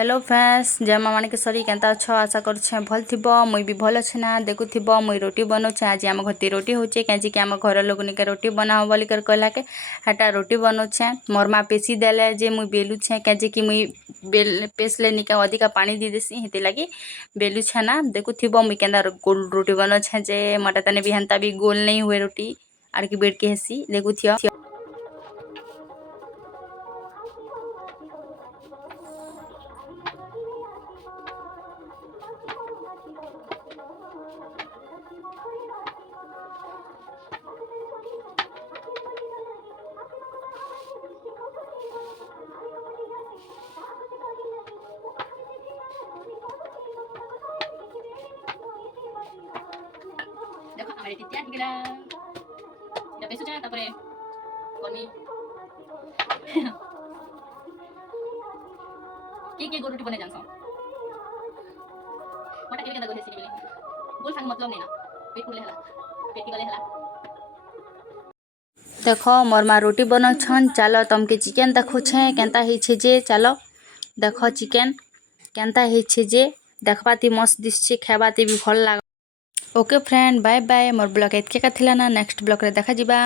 Hello friends, जय माँ माणिकेश्वरी। केनता अछ? आशा करछे भल थिब। मुई भी भल अच्छे ना। देखुथिब मुई रोटी बनाऊे। आज आम घरती रोटी होचे कैंची कि आम घर लोग निके रोटी बनाओ बोली कर कहला के हेटा रोटी बनौछे। मोर माँ पेशी देले जे मुई बेलुछे कैंची कि मुई पेसले निके अधिका पानी दी देसी हेती लगी बेलुछे ना। देखुथिब मुई केनता गोल रोटी बनौछे जे मटा तने भी हेंता भी गोल नहीं हुए रोटी आर की बेड के हेसी। देखुथियो देखो हमारे तैयार हो गया এটা পেছু যায় তারপরে কনি के गोरुटी बने जानছ मोटा के गोले सिनी गोल संग मतलब नहीं ना पेट पुले हला पेट गले हला। देखो मोर माँ रोटी बनौछन। चलो तमके चिकेन देखुछे केनता हिचे जे। चलो देखो चिकेन केनता हिचे जे देखबाती मस्त दिसछे खाबाती भी भल लाग। Okay friend bye bye. मोर ब्लॉग एतके का थिला ना। नेक्स्ट ब्लॉग रे देखा जिबा।